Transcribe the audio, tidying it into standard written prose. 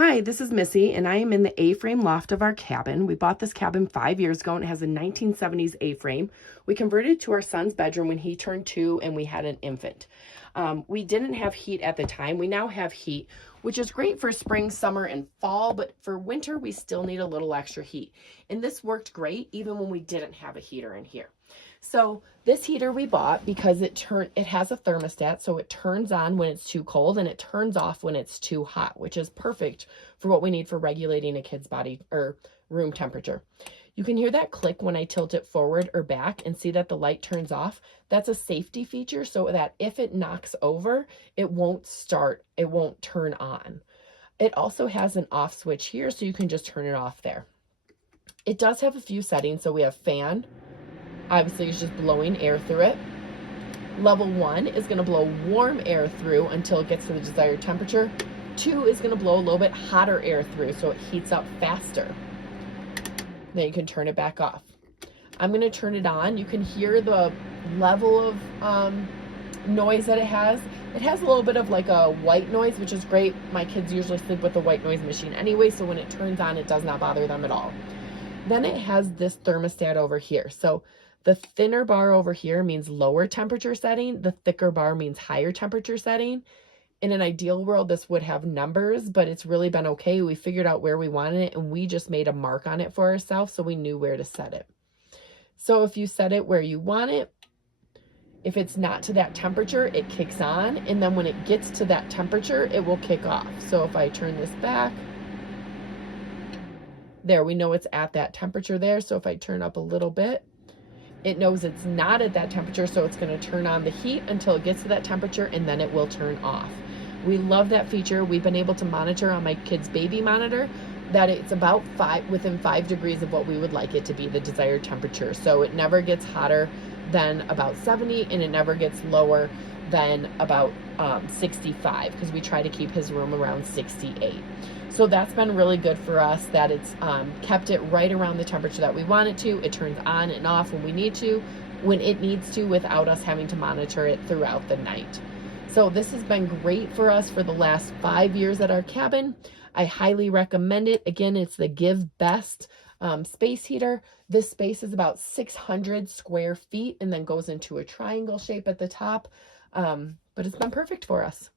Hi, this is Missy, and I am in the A-frame loft of our cabin. We bought this cabin 5 years ago, and it has a 1970s A-frame. We converted it to our son's bedroom when he turned 2 and we had an infant. We didn't have heat at the time. We now have heat, which is great for spring, summer, and fall, but for winter, we still need a little extra heat. And this worked great even when we didn't have a heater in here. So this heater we bought because it has a thermostat, so it turns on when it's too cold and it turns off when it's too hot, which is perfect for what we need for regulating a kid's body or room temperature. You can hear that click when I tilt it forward or back and see that the light turns off. That's a safety feature so that if it knocks over, it won't turn on. It also has an off switch here, so you can just turn it off there. It does have a few settings, so we have fan. Obviously, it's just blowing air through it. Level 1 is going to blow warm air through until it gets to the desired temperature. 2 is going to blow a little bit hotter air through so it heats up faster. Then you can turn it back off. I'm going to turn it on. You can hear the level of noise that it has. It has a little bit of like a white noise, which is great. My kids usually sleep with a white noise machine anyway, so when it turns on, it does not bother them at all. Then it has this thermostat over here. So the thinner bar over here means lower temperature setting. The thicker bar means higher temperature setting. In an ideal world, this would have numbers, but it's really been okay. We figured out where we wanted it, and we just made a mark on it for ourselves so we knew where to set it. So if you set it where you want it, if it's not to that temperature, it kicks on, and then when it gets to that temperature, it will kick off. So if I turn this back, there, we know it's at that temperature there. So if I turn up a little bit, it knows it's not at that temperature, so it's going to turn on the heat until it gets to that temperature, and then it will turn off. We love that feature. We've been able to monitor on my kid's baby monitor that it's about within 5 degrees of what we would like it to be, the desired temperature. So it never gets hotter than about 70, and it never gets lower than about 65, because we try to keep his room around 68. So that's been really good for us, that it's kept it right around the temperature that we want it to. It turns on and off when it needs to, without us having to monitor it throughout the night. So this has been great for us for the last 5 years at our cabin. I highly recommend it. Again, it's the GiveBest space heater. This space is about 600 square feet and then goes into a triangle shape at the top. But it's been perfect for us.